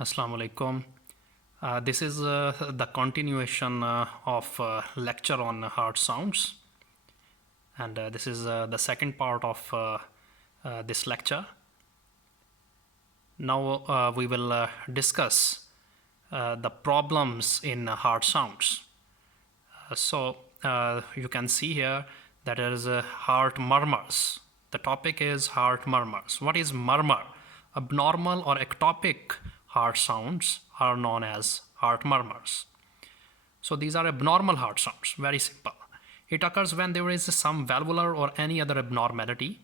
Assalamu alaikum. This is the continuation of lecture on heart sounds, and this is the second part of this lecture. Now we will discuss the problems in heart sounds. You can see here that there is heart murmurs. The topic is heart murmurs. What is murmur? Abnormal or ectopic heart sounds are known as heart murmurs. So these are abnormal heart sounds, very simple. It occurs when there is some valvular or any other abnormality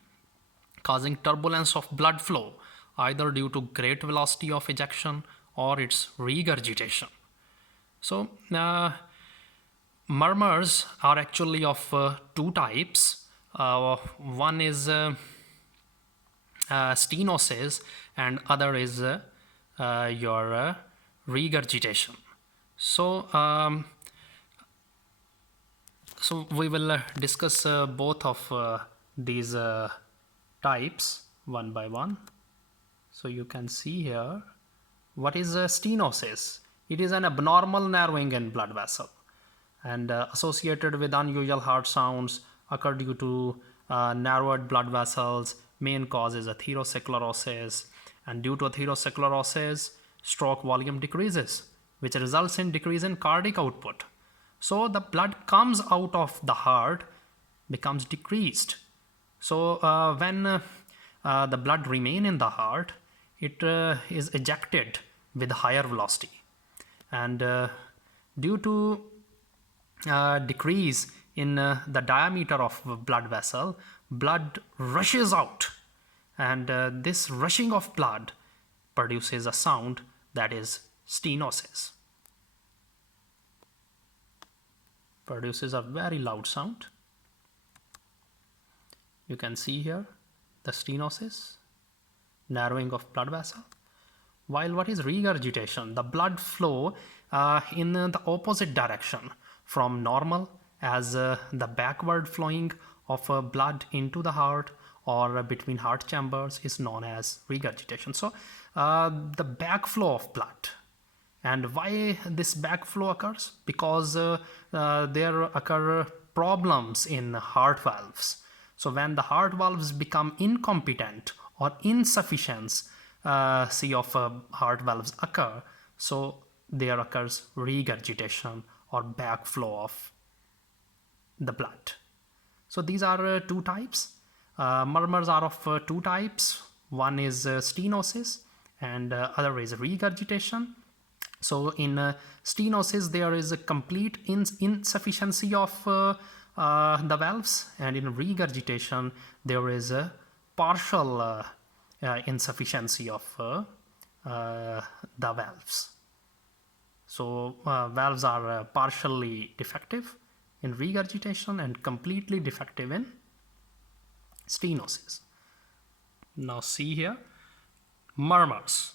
causing turbulence of blood flow, either due to great velocity of ejection or its regurgitation. So murmurs are actually of two types. One is stenosis and other is your regurgitation. So we will discuss both of these types one by one. So you can see here what is stenosis. It is an abnormal narrowing in blood vessel and associated with unusual heart sounds occur due to narrowed blood vessels. Main cause is atherosclerosis, and due to atherosclerosis, stroke volume decreases, which results in decrease in cardiac output. So the blood comes out of the heart becomes decreased. So when the blood remain in the heart, it is ejected with higher velocity, and due to decrease in the diameter of blood vessel, blood rushes out, and this rushing of blood produces a sound that is stenosis. Produces a very loud sound. You can see here the stenosis, narrowing of blood vessel. While what is regurgitation? The blood flow in the opposite direction from normal, as the backward flowing of blood into the heart or between heart chambers is known as regurgitation. So the backflow of blood. And why this backflow occurs? Because there occur problems in heart valves. So when the heart valves become incompetent or insufficiency of heart valves occur, so there occurs regurgitation or backflow of the blood. So these are two types. Murmurs are of two types. One is stenosis and other is regurgitation. So in stenosis, there is a complete insufficiency of the valves, and in regurgitation, there is a partial insufficiency of the valves. So valves are partially defective in regurgitation and completely defective in stenosis. Now see here, murmurs.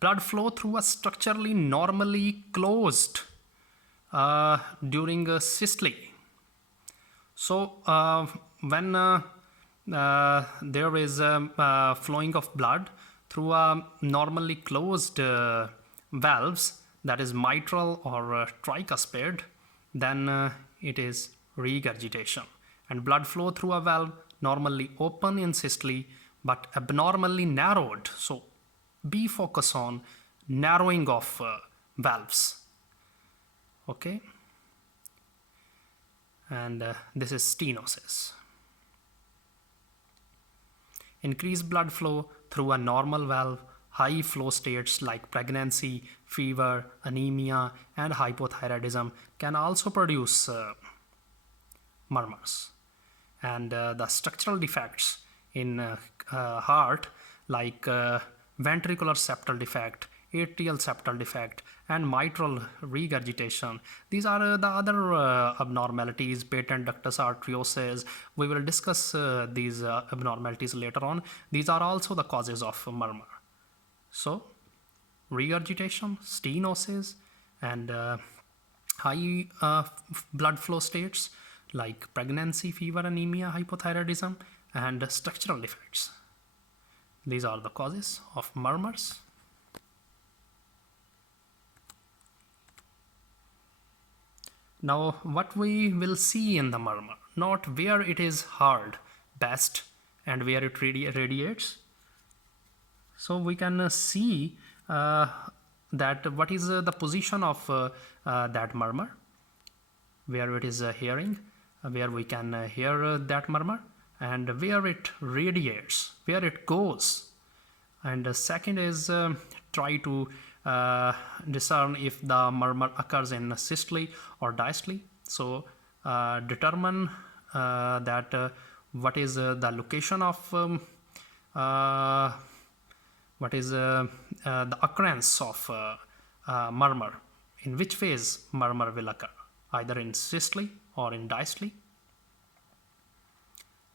Blood flow through a structurally normally closed during systole. So when there is flowing of blood through a normally closed valves, that is mitral or tricuspid, then it is regurgitation. And blood flow through a valve normally open in systole but abnormally narrowed. So be focus on narrowing of valves. Okay, and this is stenosis. Increased blood flow through a normal valve, high flow states like pregnancy, fever, anemia, and hypothyroidism can also produce murmurs. And the structural defects in heart like ventricular septal defect, atrial septal defect, and mitral regurgitation. These are the other abnormalities, patent ductus arteriosus. We will discuss these abnormalities later on. These are also the causes of murmur. So, regurgitation, stenosis, and high blood flow states like pregnancy, fever, anemia, hypothyroidism, and structural defects. These are the causes of murmurs. Now what we will see in the murmur, not where it is hard best and where it radiates. So we can see that what is the position of that murmur, where it is hearing, where we can hear that murmur, and where it radiates, where it goes. And second is try to discern if the murmur occurs in systole or diastole. So determine that what is the location of what is the occurrence of murmur, in which phase murmur will occur, either in systole or in diastole.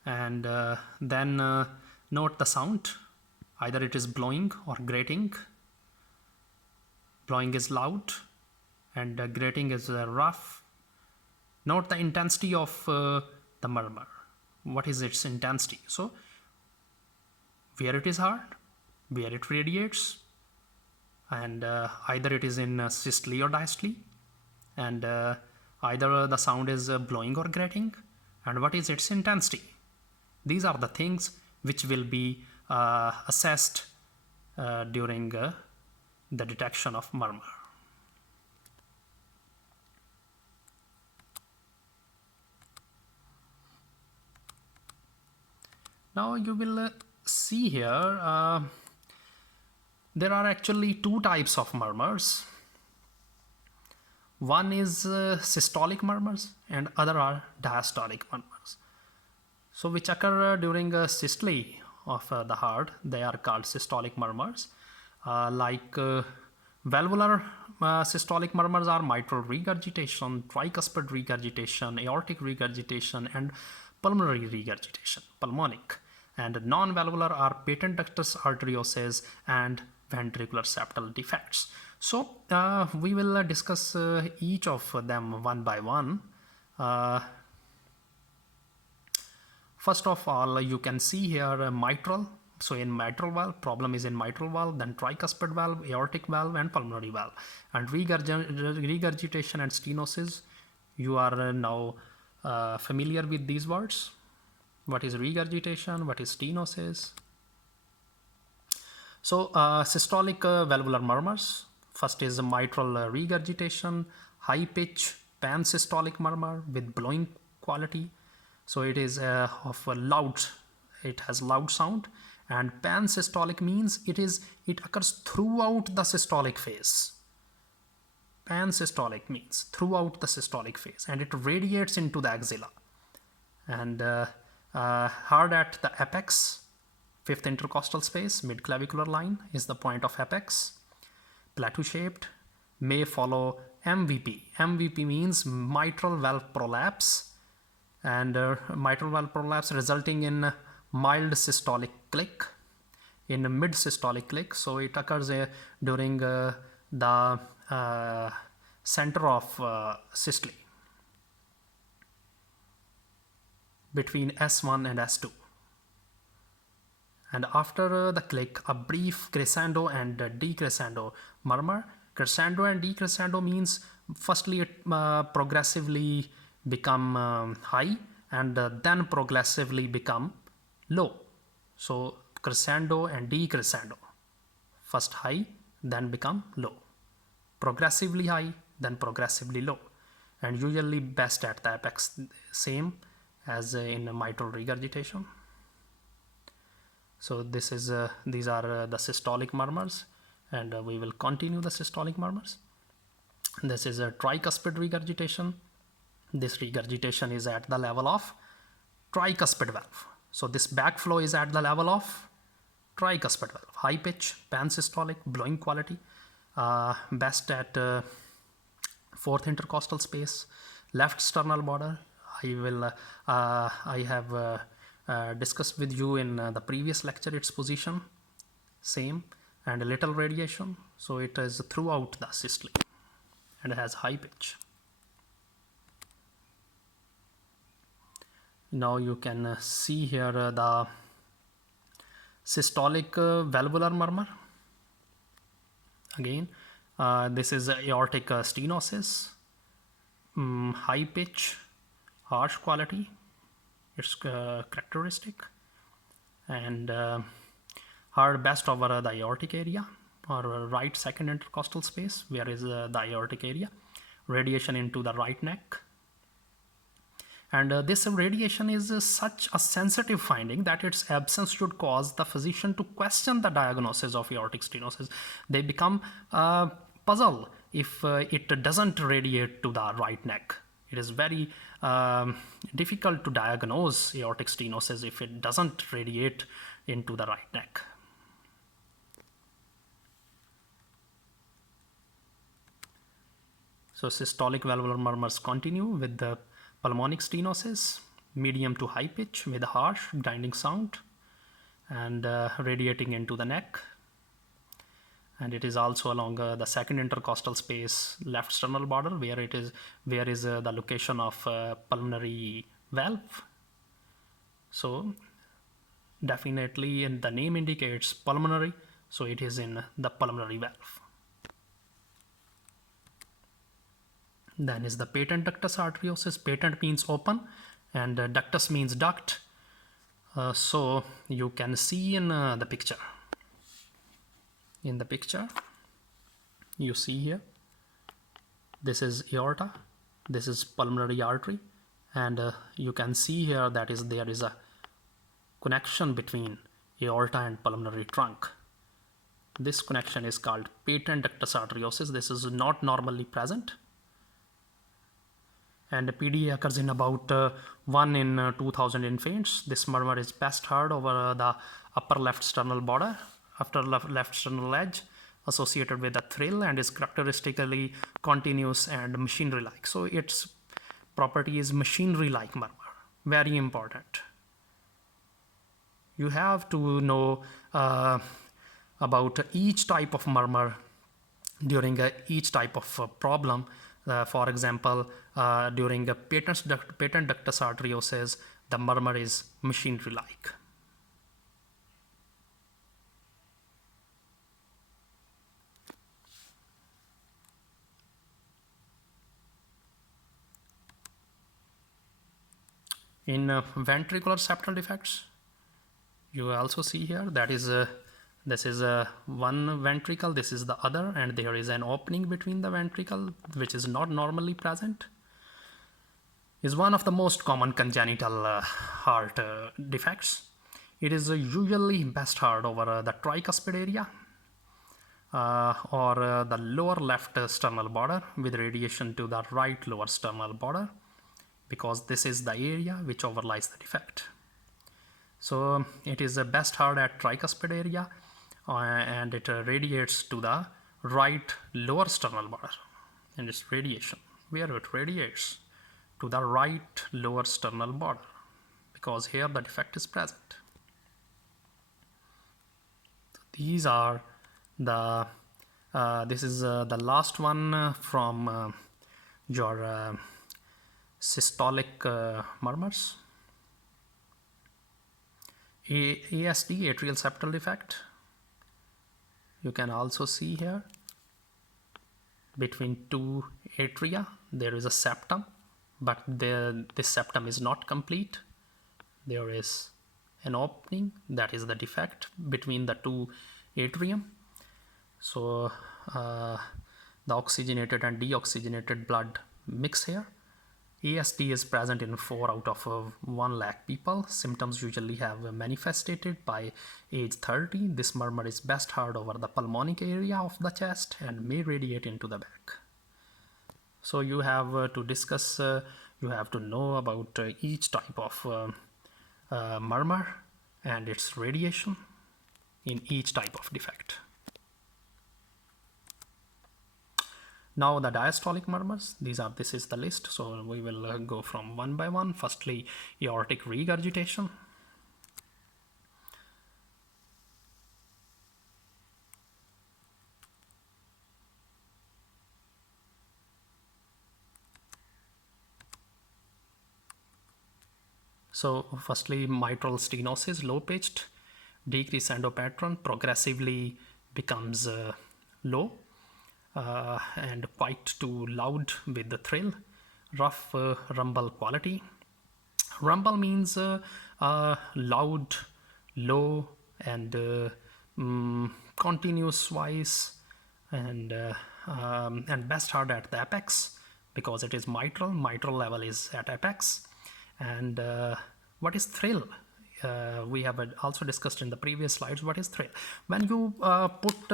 And then note the sound, either it is blowing or grating. Blowing is loud and grating is rough. Note the intensity of the murmur. What is its intensity? So where it is hard, where it radiates, and either it is in systole or diastole, and either the sound is blowing or grating, and what is its intensity. These are the things which will be assessed during the detection of murmur. Now you will see here there are actually two types of murmurs. One is systolic murmurs and other are diastolic murmurs. So which occur during systole of the heart, they are called systolic murmurs. Like valvular systolic murmurs are mitral regurgitation, tricuspid regurgitation, aortic regurgitation, and pulmonary regurgitation, pulmonic. And non-valvular are patent ductus arteriosus and ventricular septal defects. So we will discuss each of them one by one. First of all, you can see here mitral. So in mitral valve, problem is in mitral valve, then tricuspid valve, aortic valve, and pulmonary valve. And regurgitation and stenosis, you are now familiar with these words. What is regurgitation? What is stenosis? So systolic valvular murmurs. First is mitral regurgitation, high pitch pan-systolic murmur with blowing quality. So it is of a loud, it has loud sound. And pan-systolic means it occurs throughout the systolic phase. Pan-systolic means throughout the systolic phase, and it radiates into the axilla. And hard at the apex, fifth intercostal space, mid-clavicular line is the point of apex. Plateau-shaped, may follow MVP. MVP means mitral valve prolapse, and mitral valve prolapse resulting in mild systolic click, in a mid-systolic click. So it occurs during the center of systole, between S1 and S2. And after the click, a brief crescendo and decrescendo murmur. Crescendo and decrescendo means firstly it progressively become high and then progressively become low. So crescendo and decrescendo, first high then become low, progressively high then progressively low, and usually best at the apex, same as in mitral regurgitation. So this is these are the systolic murmurs, and we will continue the systolic murmurs. This is a tricuspid regurgitation. This regurgitation is at the level of tricuspid valve. So this backflow is at the level of tricuspid valve. High pitch, pan-systolic, blowing quality, best at fourth intercostal space, left sternal border. I have discussed with you in the previous lecture its position, same, and a little radiation. So it is throughout the systole and it has high pitch. Now you can see here the systolic valvular murmur. Again, this is aortic stenosis. high pitch, harsh quality, its characteristic, and heard best over the aortic area or right second intercostal space, where is the aortic area, radiation into the right neck. And this radiation is such a sensitive finding that its absence should cause the physician to question the diagnosis of aortic stenosis. They become puzzled if it doesn't radiate to the right neck. It is very difficult to diagnose aortic stenosis if it doesn't radiate into the right neck. So systolic valvular murmurs continue with the pulmonic stenosis, medium to high pitch with harsh grinding sound and radiating into the neck. And it is also along the second intercostal space, left sternal border, where is the location of pulmonary valve. So definitely, and the name indicates pulmonary, so it is in the pulmonary valve. Then is the patent ductus arteriosus. Patent means open and ductus means duct. So you can see in the picture. In the picture, you see here, this is aorta, this is pulmonary artery, and you can see here that there is a connection between aorta and pulmonary trunk. This connection is called patent ductus arteriosus. This is not normally present. And PD occurs in about 1 in 2000 infants. This murmur is best heard over the upper left sternal border, after left sternal edge, associated with a thrill, and is characteristically continuous and machinery-like. So its property is machinery-like murmur. Very important. You have to know about each type of murmur during each type of problem. For example, during a patent ductus arteriosus, the murmur is machinery-like. In ventricular septal defects, you also see here that is this is one ventricle, this is the other, and there is an opening between the ventricle which is not normally present. Is one of the most common congenital heart defects. It is usually best heard over the tricuspid area or the lower left sternal border with radiation to the right lower sternal border, because this is the area which overlies the defect. So it is best heard at tricuspid area and it radiates to the right lower sternal border, and its radiation, where it radiates to the right lower sternal border, because here the defect is present. These are the this is the last one from your systolic murmurs. ASD, atrial septal defect. You can also see here between two atria there is a septum, but this septum is not complete. There is an opening, that is the defect between the two atrium. So the oxygenated and deoxygenated blood mix here. ASD is present in 4 out of 1 lakh people. Symptoms usually have manifested by age 30. This murmur is best heard over the pulmonic area of the chest and may radiate into the back. So you have to discuss, you have to know about each type of murmur and its radiation in each type of defect. Now the diastolic murmurs, this is the list, so we will go from one by one. Firstly, aortic regurgitation. So firstly, mitral stenosis, low pitched, decrescendo pattern, progressively becomes low and quite too loud with the thrill. rough rumble quality. Rumble means loud, low, and continuous voice, and best heard at the apex because it is mitral. Mitral level is at apex. And what is thrill? We have also discussed in the previous slides what is thrill. When you put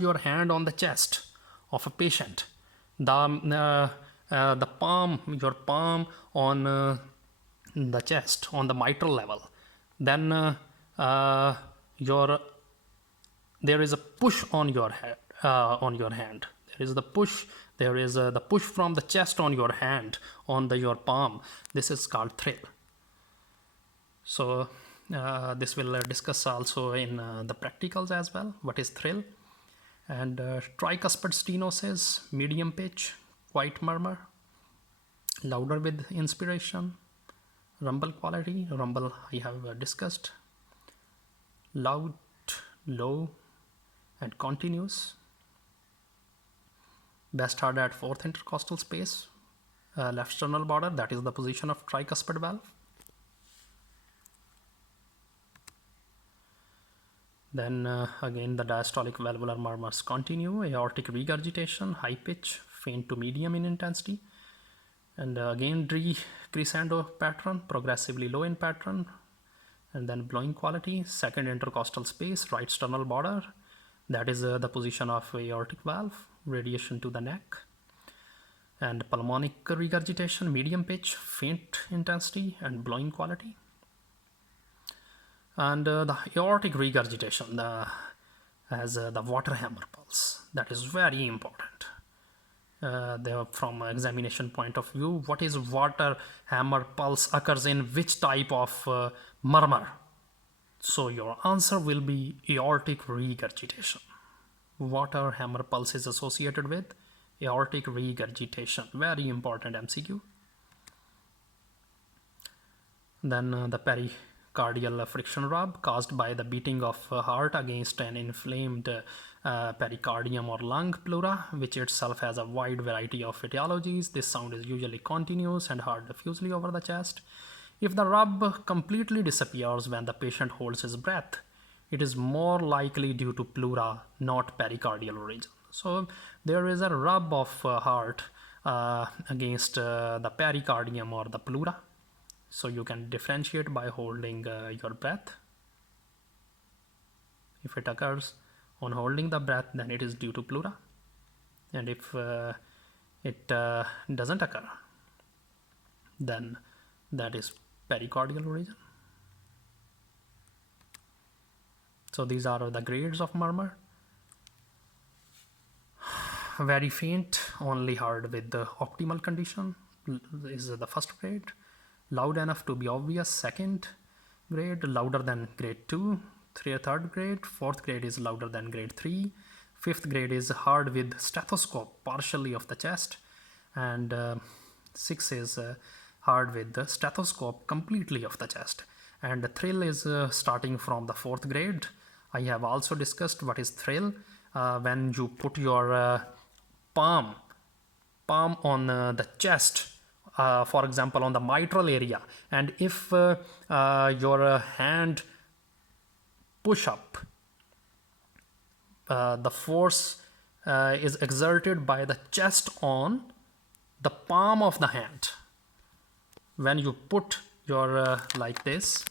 your hand on the chest of a patient, your palm on the chest on the mitral level, then there is a push on your head, on your hand. There is the push. There is the push from the chest on your hand on your palm. This is called thrill. So this will discuss also in the practicals as well. What is thrill? And tricuspid stenosis, medium pitch, quiet murmur, louder with inspiration. Rumble quality, rumble I have discussed. Loud, low, and continuous. Best heard at fourth intercostal space, left sternal border, that is the position of tricuspid valve. Then again the diastolic valvular murmurs continue, aortic regurgitation, high pitch, faint to medium in intensity. And again crescendo pattern, progressively low in pattern. And then blowing quality, second intercostal space, right sternal border, that is the position of aortic valve, radiation to the neck. And pulmonic regurgitation, medium pitch, faint intensity, and blowing quality. And the aortic regurgitation has the water hammer pulse. That is very important. From examination point of view, what is water hammer pulse occurs in which type of murmur? So your answer will be aortic regurgitation. Water hammer pulse is associated with aortic regurgitation. Very important MCQ. Then the pericardial friction rub caused by the beating of heart against an inflamed pericardium or lung pleura, which itself has a wide variety of etiologies. This sound is usually continuous and heard diffusely over the chest. If the rub completely disappears when the patient holds his breath, it is more likely due to pleura, not pericardial origin. So there is a rub of heart against the pericardium or the pleura. So you can differentiate by holding your breath. If it occurs on holding the breath, then it is due to pleura. And if it doesn't occur, then that is pericardial origin. So these are the grades of murmur. Very faint, only heard with the optimal condition is the first grade. Loud enough to be obvious, second grade. Louder than grade 2, third grade. Fourth grade is louder than grade 3. Fifth grade is heard with stethoscope partially of the chest. And 6 is heard with the stethoscope completely of the chest. And the thrill is starting from the fourth grade. I have also discussed what is thrill. When you put your palm on the chest, for example on the mitral area, and if your hand push up, the force is exerted by the chest on the palm of the hand. When you put your like this,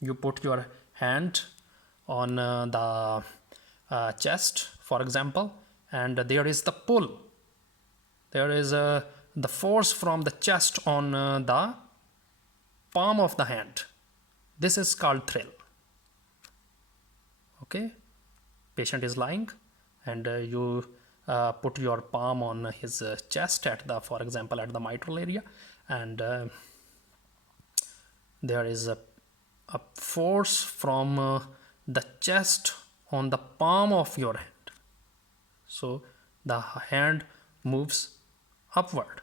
you put your hand on the chest, for example, and there is the pull. There is the force from the chest on the palm of the hand. This is called thrill. Okay, patient is lying, and you put your palm on his chest at the, for example, at the mitral area, and there is a force from the chest on the palm of your hand. So the hand moves upward.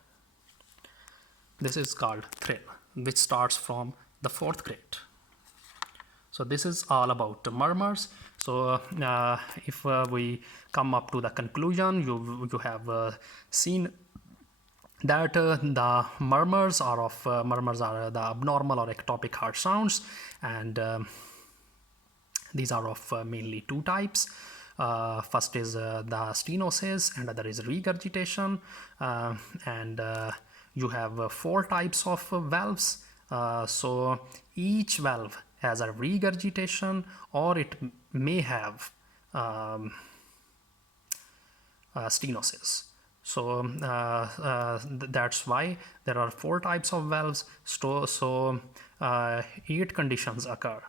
This is called thrill, which starts from the fourth grade. So this is all about murmurs. So if we come up to the conclusion, you have seen that the murmurs are the abnormal or ectopic heart sounds, and these are of mainly two types. First is the stenosis, and other is regurgitation, and you have four types of valves. So each valve has a regurgitation, or it may have stenosis. So that's why there are four types of valves. So 8 conditions occur.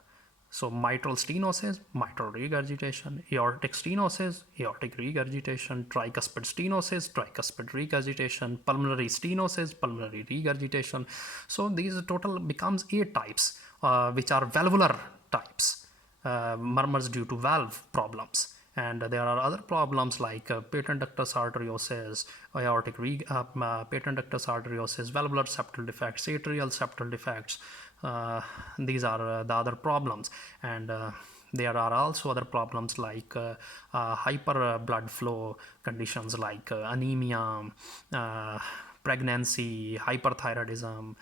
So mitral stenosis, mitral regurgitation; aortic stenosis, aortic regurgitation; tricuspid stenosis, tricuspid regurgitation; pulmonary stenosis, pulmonary regurgitation. So these total becomes 8 types, which are valvular types, murmurs due to valve problems. And there are other problems like patent ductus arteriosus, patent ductus arteriosus, valvular septal defects, atrial septal defects. These are the other problems, and there are also other problems like hyper blood flow conditions like anemia, pregnancy, hyperthyroidism.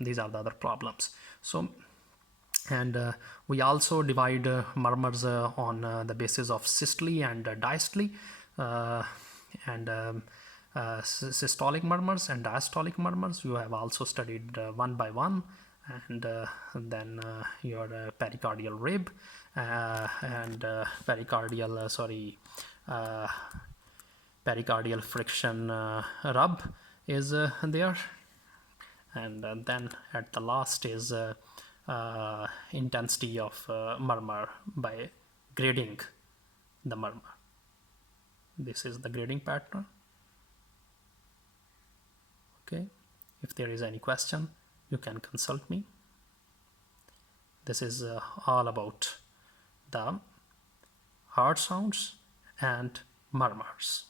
These are the other problems. So, and we also divide murmurs on the basis of systole and diastole, and systolic murmurs and diastolic murmurs you have also studied one by one, and then your pericardial rib and pericardial pericardial friction rub is there, and then at the last is intensity of murmur by grading the murmur. This is the grading pattern. Okay, if there is any question, you can consult me. This is all about the heart sounds and murmurs.